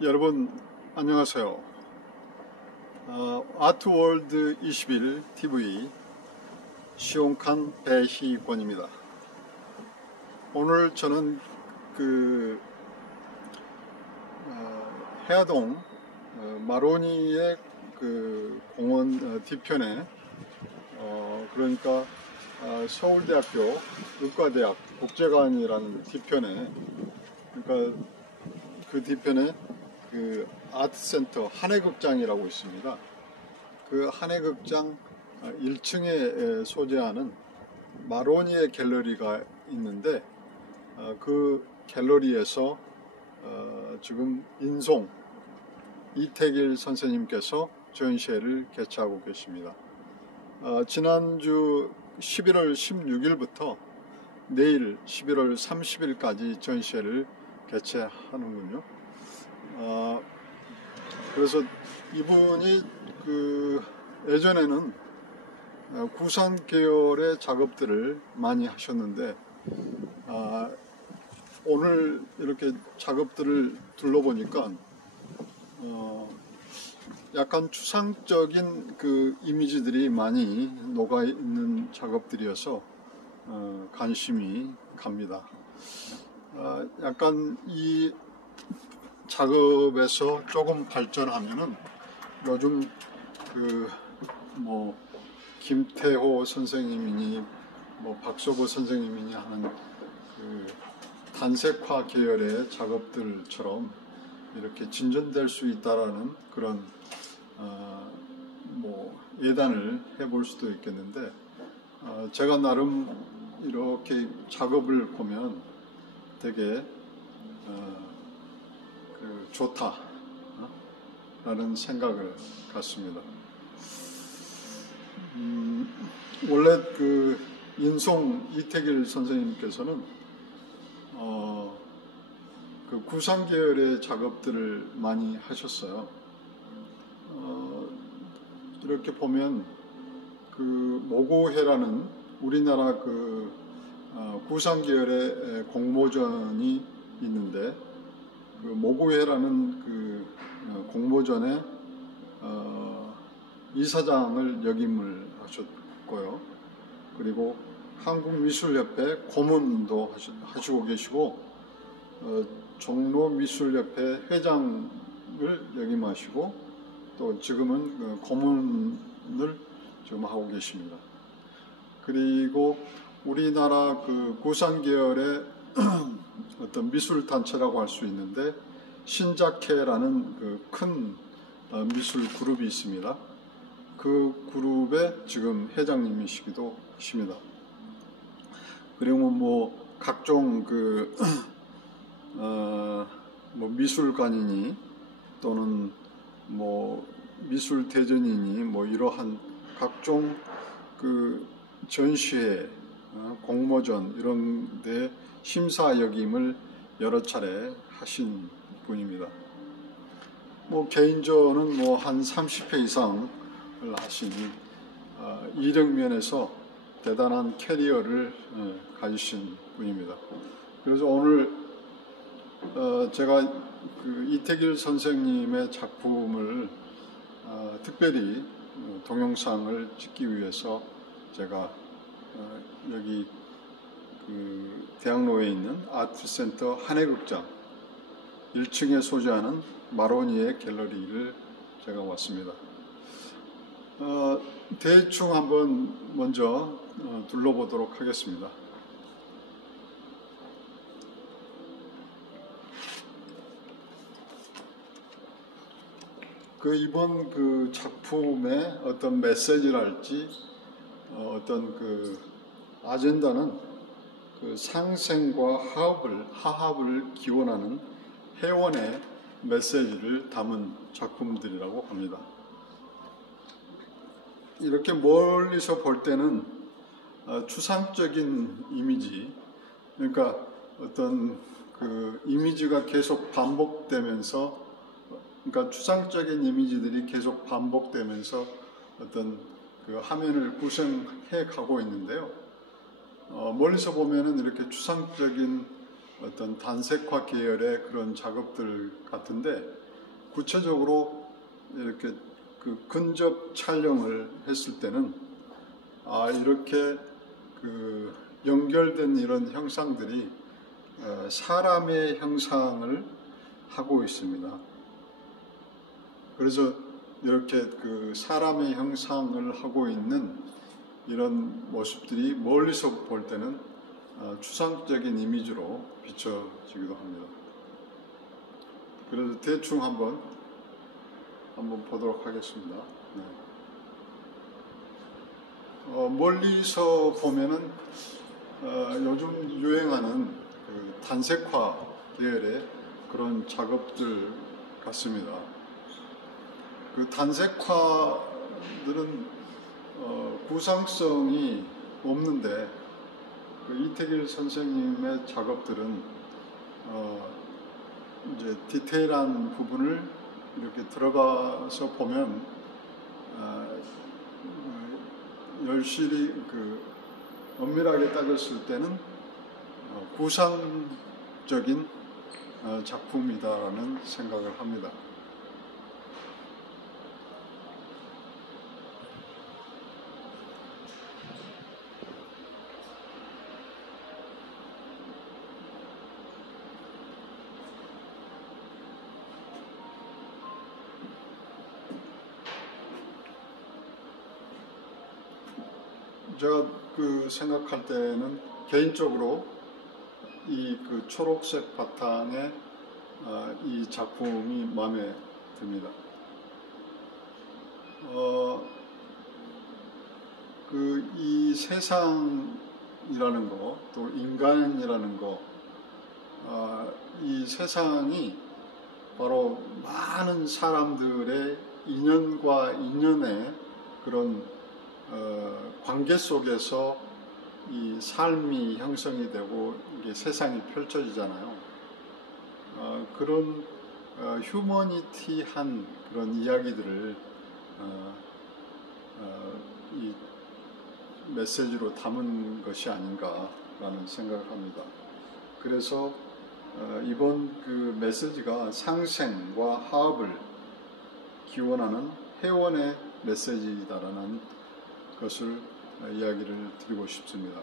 여러분 안녕하세요. 아트월드 21 TV 시온칸 배희권입니다. 오늘 저는 해화동 마로니의 공원 뒤편에 그러니까 서울대학교 의과대학 국제관이라는 뒤편에, 그러니까 그 뒤편에 아트센터 한해극장이라고 있습니다. 그 한해극장 1층에 소재하는 마로니에 갤러리가 있는데, 그 갤러리에서 지금 인송 이태길 선생님께서 전시회를 개최하고 계십니다. 지난주 11월 16일부터 내일 11월 30일까지 전시회를 개최하는군요. 그래서 이분이 예전에는 구상 계열의 작업들을 많이 하셨는데, 오늘 이렇게 작업들을 둘러보니까 약간 추상적인 이미지들이 많이 녹아있는 작업들이어서 관심이 갑니다. 약간 이 작업에서 조금 발전하면은 요즘 김태호 선생님이니 박소보 선생님이니 하는 단색화 계열의 작업들처럼 이렇게 진전될 수 있다라는 그런 예단을 해볼 수도 있겠는데, 제가 나름 이렇게 작업을 보면 되게 좋다라는 생각을 갖습니다. 원래 인송 이태길 선생님께서는 구상 계열의 작업들을 많이 하셨어요. 이렇게 보면 모고회라는 우리나라 구상 계열의 공모전이 있는데, 모고회라는 공모전에 이사장을 역임을 하셨고요. 그리고 한국미술협회 고문도 하시고 계시고, 종로미술협회 회장을 역임하시고, 또 지금은 고문을 지금 하고 계십니다. 그리고 우리나라 구상 계열의 어떤 미술 단체라고 할 수 있는데, 신작회라는 큰 미술 그룹이 있습니다. 그 그룹의 지금 회장님이시기도 하십니다. 그리고 각종 미술관이니 또는 미술대전이니 이러한 각종 전시회, 공모전 이런 데 심사 역임을 여러 차례 하신 분입니다. 개인전은 한 30회 이상을 하신 이력면에서 대단한 캐리어를 가지신 분입니다. 그래서 오늘 제가 이태길 선생님의 작품을 특별히 동영상을 찍기 위해서 제가 여기 대학로에 있는 아트센터 한해극장 1층에 소재하는 마로니에 갤러리를 제가 왔습니다. 대충 한번 먼저 둘러보도록 하겠습니다. 이번 작품의 어떤 메시지랄지 어떤 아젠다는 상생과 화합을 기원하는 회원의 메시지를 담은 작품들이라고 합니다. 이렇게 멀리서 볼 때는 추상적인 이미지, 그러니까 어떤 이미지가 계속 반복되면서, 그러니까 추상적인 이미지들이 계속 반복되면서 어떤 화면을 구성해 가고 있는데요. 멀리서 보면은 이렇게 추상적인 어떤 단색화 계열의 그런 작업들 같은데, 구체적으로 이렇게 그 근접 촬영을 했을 때는 이렇게 그 연결된 이런 형상들이 사람의 형상을 하고 있습니다. 그래서 이렇게 그 사람의 형상을 하고 있는 이런 모습들이 멀리서 볼 때는 추상적인 이미지로 비춰지기도 합니다. 그래서 대충 한번 보도록 하겠습니다. 네. 멀리서 보면은 요즘 유행하는 그 단색화 계열의 그런 작업들 같습니다. 그 단색화들은 구상성이 없는데 그 이태길 선생님의 작업들은 이제 디테일한 부분을 이렇게 들어가서 보면 열실히 그 엄밀하게 따졌을 때는 구상적인 작품이다라는 생각을 합니다. 제가 그 생각할 때는 개인적으로 이 그 초록색 바탕에 이 작품이 마음에 듭니다. 그 이 세상이라는 거, 또 인간이라는 거, 이 세상이 바로 많은 사람들의 인연과 인연의 그런 관계 속에서 이 삶이 형성이 되고 이게 세상이 펼쳐지잖아요. 그런 휴머니티한 그런 이야기들을 이 메시지로 담은 것이 아닌가라는 생각을 합니다. 그래서 이번 그 메시지가 상생과 화합을 기원하는 회원의 메시지이다라는 것을 이야기를 드리고 싶습니다.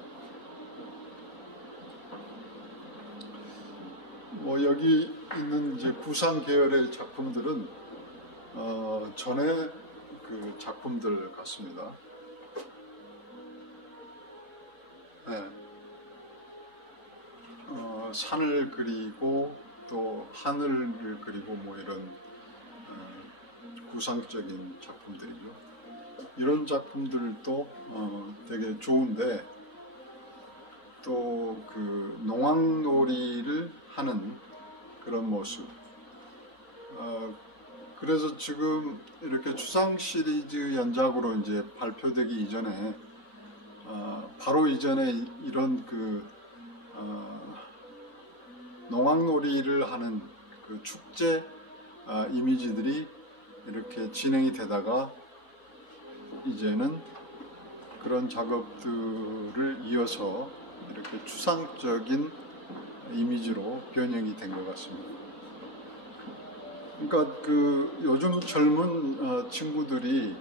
여기 있는 이제 구상 계열의 작품들은 전에 그 작품들 같습니다. 네. 산을 그리고 또 하늘을 그리고 이런 구상적인 작품들이죠. 이런 작품들도 되게 좋은데 또 그 농악놀이를 하는 그런 모습. 그래서 지금 이렇게 추상 시리즈 연작으로 이제 발표되기 이전에 바로 이전에 이런 그 농악놀이를 하는 그 축제 이미지들이 이렇게 진행이 되다가 이제는 그런 작업들을 이어서 이렇게 추상적인 이미지로 변형이 된 것 같습니다. 그러니까 그 요즘 젊은 친구들이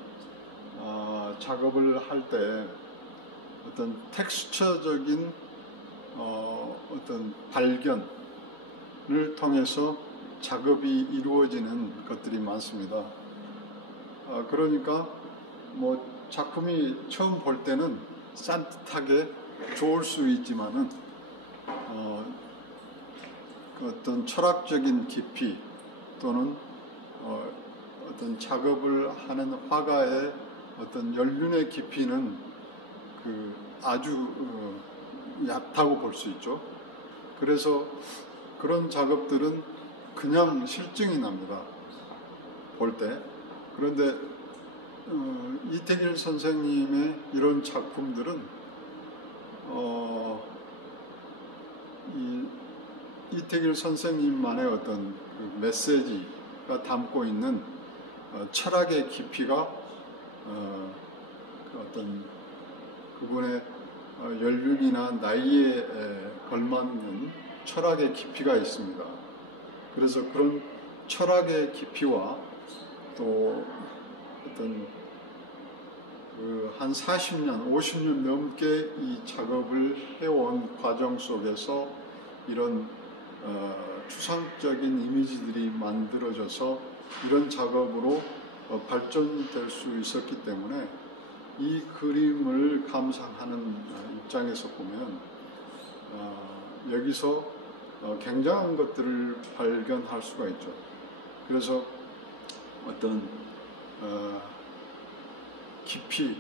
작업을 할 때 어떤 텍스처적인 어떤 발견을 통해서 작업이 이루어지는 것들이 많습니다. 그러니까 작품이 처음 볼 때는 산뜻하게 좋을 수 있지만은 어떤 철학적인 깊이 또는 어떤 작업을 하는 화가의 어떤 연륜의 깊이는 그 아주 얕다고 볼 수 있죠. 그래서 그런 작업들은 그냥 실증이 납니다. 볼 때. 그런데 이태길 선생님의 이런 작품들은 이태길 선생님만의 어떤 그 메시지가 담고 있는 철학의 깊이가 어떤 그분의 연륜이나 나이에 걸맞는 철학의 깊이가 있습니다. 그래서 그런 철학의 깊이와 또 어떤 한 40년, 50년 넘게 이 작업을 해온 과정 속에서 이런 추상적인 이미지들이 만들어져서 이런 작업으로 발전될 수 있었기 때문에 이 그림을 감상하는 입장에서 보면 여기서 굉장한 것들을 발견할 수가 있죠. 그래서 어떤 깊이,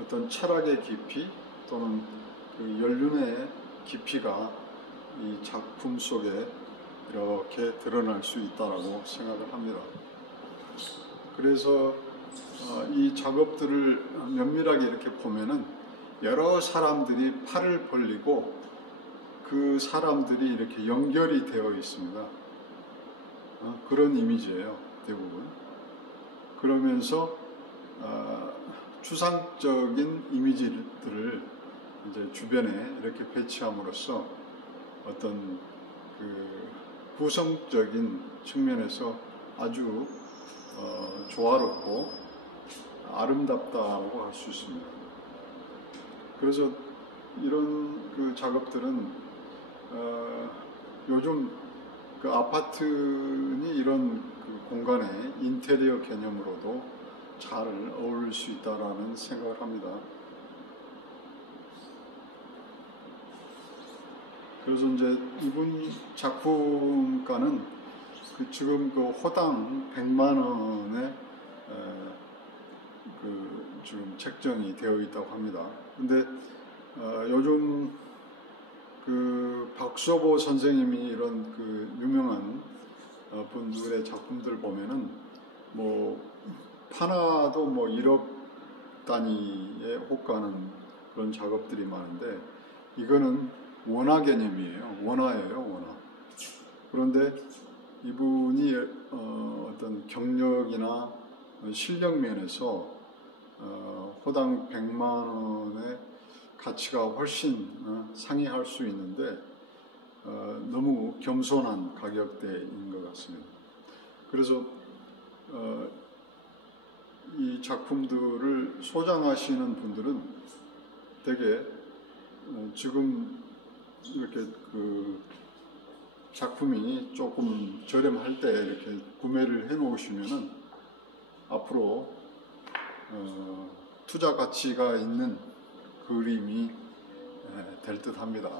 어떤 철학의 깊이 또는 그 연륜의 깊이가 이 작품 속에 이렇게 드러날 수 있다라고 생각을 합니다. 그래서 이 작업들을 면밀하게 이렇게 보면은 여러 사람들이 팔을 벌리고 그 사람들이 이렇게 연결이 되어 있습니다. 그런 이미지예요, 대부분. 그러면서 추상적인 이미지들을 이제 주변에 이렇게 배치함으로써 어떤 그 구성적인 측면에서 아주 조화롭고 아름답다고 할 수 있습니다. 그래서 이런 그 작업들은 요즘 그 아파트니 이런 그 공간에 인테리어 개념으로도 잘 어울릴 수 있다라는 생각을 합니다. 그래서 이제 이분 작품가는 지금 그 호당 100만 원에 그 지금 책정이 되어 있다고 합니다. 근데 요즘 그 박수보 선생님이 이런 그 유명한 분들의 작품들 보면은 뭐 하나도 뭐 1억 단위에 호가는 그런 작업들이 많은데 이거는 원화 개념이에요. 원화예요, 원화. 그런데 이분이 어떤 경력이나 실력 면에서 호당 100만 원의 가치가 훨씬 상회할 수 있는데 너무 겸손한 가격대인 것 같습니다. 그래서 이 작품들을 소장하시는 분들은 되게 지금 이렇게 그 작품이 조금 저렴할 때 이렇게 구매를 해 놓으시면은 앞으로 투자 가치가 있는 그림이 될 듯 합니다.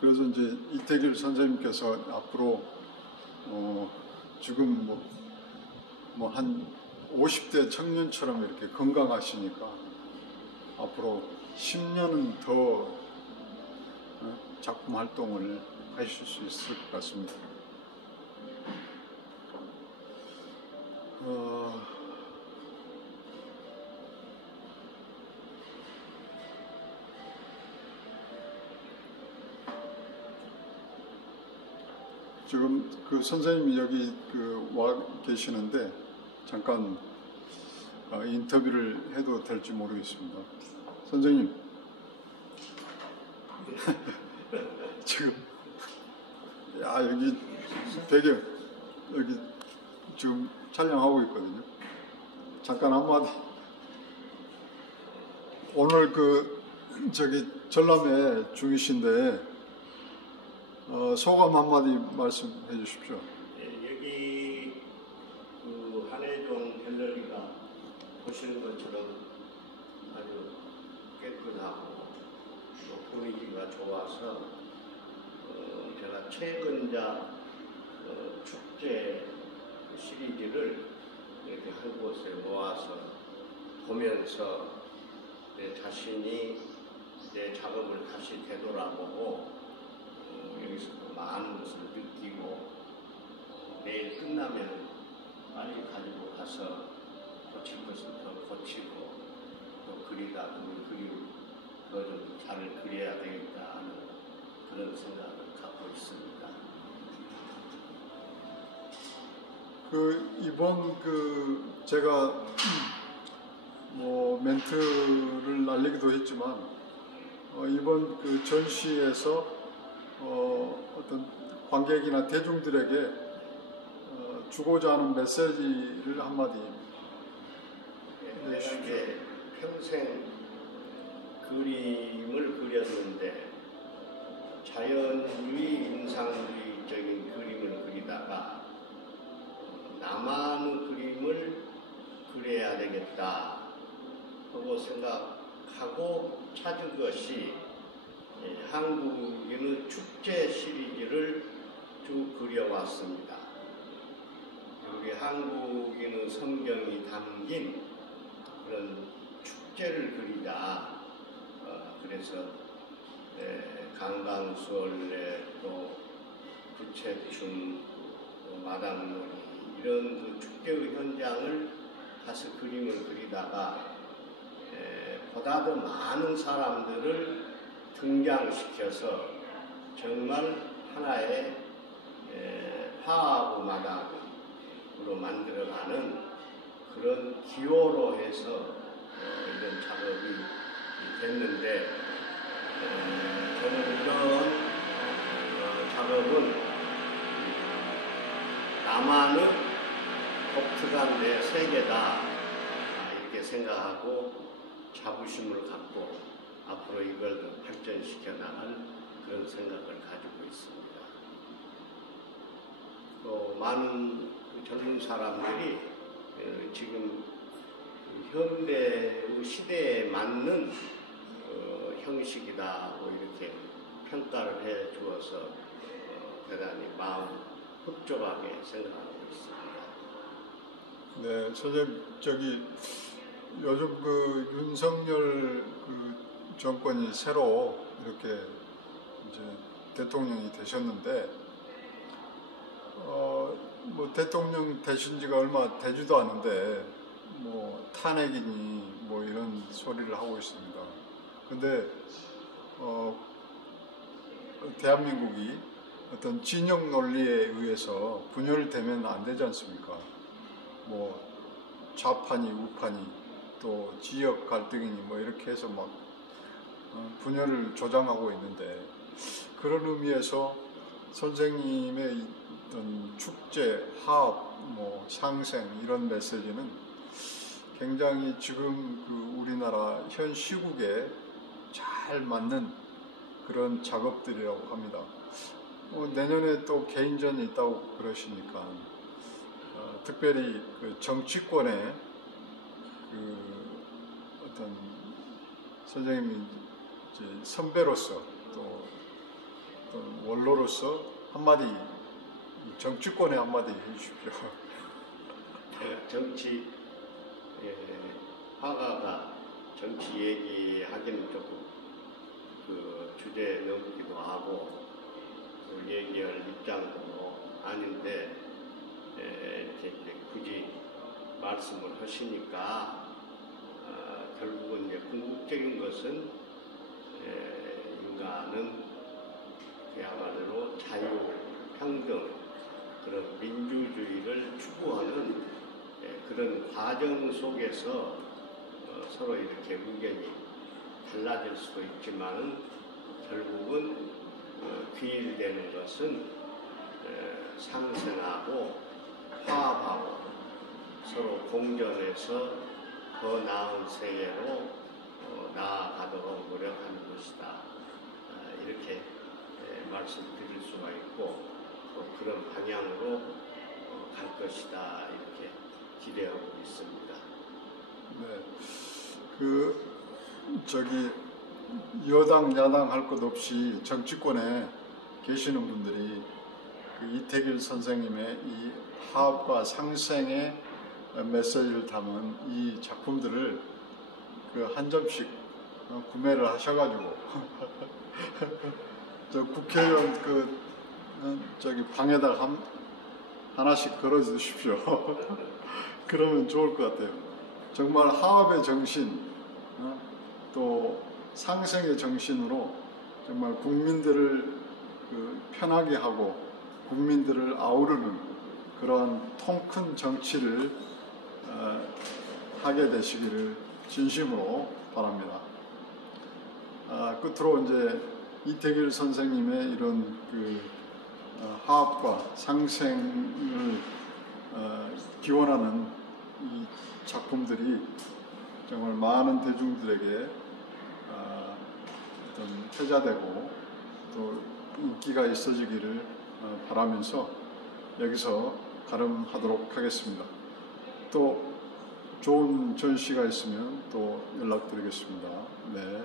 그래서 이제 이태길 선생님께서 앞으로 지금 뭐 한 50대 청년처럼 이렇게 건강하시니까 앞으로 10년은 더 작품 활동을 하실 수 있을 것 같습니다. 지금 그 선생님이 여기 와 계시는데 잠깐 인터뷰를 해도 될지 모르겠습니다. 선생님, 지금 여기 되게 여기 지금 촬영하고 있거든요. 잠깐 한마디. 오늘 전람회 중이신데 소감 한마디 말씀해 주십시오. 여기 그 한혜종 갤러리가 보시는 것처럼 아주 깨끗하고 또 분위기가 좋아서 제가 최근작 축제 시리즈를 이렇게 한 곳에 모아서 보면서 내 자신이 내 작업을 다시 되돌아보고 여기서 또 많은 것을 느끼고 내일 끝나면 빨리 가지고 가서 고칠 것을 더 고치고 또 그리다 보면 그림 더 좀 잘 그려야 되겠다 하는 그런 생각을 갖고 있습니다. 이번 제가 뭐 멘트를 날리기도 했지만 이번 전시에서 어떤 관객이나 대중들에게 주고자 하는 메시지를 한마디 내가 이제 평생 그림을 그렸는데 자연주의, 인상주의적인 그림을 그리다가 나만의 그림을 그려야 되겠다 하고 생각하고 찾은 것이 한국인의 축제 시리즈를 쭉 그려왔습니다. 우리 한국인의 성경이 담긴 그런 축제를 그리자. 그래서 강강수월래 또 부채춤, 또 마당놀이 이런 그 축제의 현장을 가서 그림을 그리다가 보다 더 많은 사람들을 등장시켜서 정말 하나의 화합의 마당으로 만들어가는 그런 기호로 해서 이런 작업이 됐는데 저는 이런 작업은 나만의 독특한 내 세계다 이렇게 생각하고 자부심을 갖고 앞으로 이걸 더 발전시켜 나갈 그런 생각을 가지고 있습니다. 또 많은 젊은 사람들이 지금 현대의 시대에 맞는 형식이다고 이렇게 평가를 해 주어서 대단히 마음 흡족하게 생각하고 있습니다. 네, 선생님 요즘 그 윤석열 그 정권이 새로 이렇게 이제 대통령이 되셨는데 뭐 대통령 되신 지가 얼마 되지도 않은데 뭐 탄핵이니 뭐 이런 소리를 하고 있습니다. 근데 대한민국이 어떤 진영 논리에 의해서 분열되면 안 되지 않습니까? 뭐 좌파니 우파니 또 지역 갈등이니 뭐 이렇게 해서 막 분열을 조장하고 있는데 그런 의미에서 선생님의 어떤 축제, 화합, 뭐 상생 이런 메시지는 굉장히 지금 그 우리나라 현 시국에 잘 맞는 그런 작업들이라고 합니다. 내년에 또 개인전이 있다고 그러시니까 특별히 그 정치권의 그 어떤 선생님이 이제 선배로서 또 어떤 원로로서 한마디 정치권에 한마디 해주십시오. 정치 화가가 정치 얘기하기는 조금 그 주제 넘기도 하고 그 얘기할 입장도 아닌데 이렇게 굳이 말씀을 하시니까 결국은 이제 궁극적인 것은 인간은 그야말로 자유, 평등, 그런 민주주의를 추구하는 그런 과정 속에서 서로 이렇게 의견이 달라질 수도 있지만 결국은 귀일되는 것은 상생하고 화합하고 서로 공존해서 더 나은 세계로 나아가도록 노력하는 것이다. 이렇게 말씀드릴 수가 있고 또 그런 방향으로 갈 것이다. 이렇게 기대하고 있습니다. 네, 여당 야당 할 것 없이 정치권에 계시는 분들이 그 이태길 선생님의 이 화합과 상생의 메시지를 담은 이 작품들을 그 한 점씩 구매를 하셔가지고 저 국회의원 방에다가 하나씩 걸어 주십시오. 그러면 좋을 것 같아요. 정말 화합의 정신, 또 상생의 정신으로 정말 국민들을 편하게 하고 국민들을 아우르는 그런 통 큰 정치를 하게 되시기를 진심으로 바랍니다. 끝으로 이제 이태길 선생님의 이런 화합과 상생을 기원하는 이 작품들이 정말 많은 대중들에게 어떤 회자되고 또 인기가 있어지기를 바라면서 여기서 가름하도록 하겠습니다. 또 좋은 전시가 있으면 또 연락드리겠습니다. 네.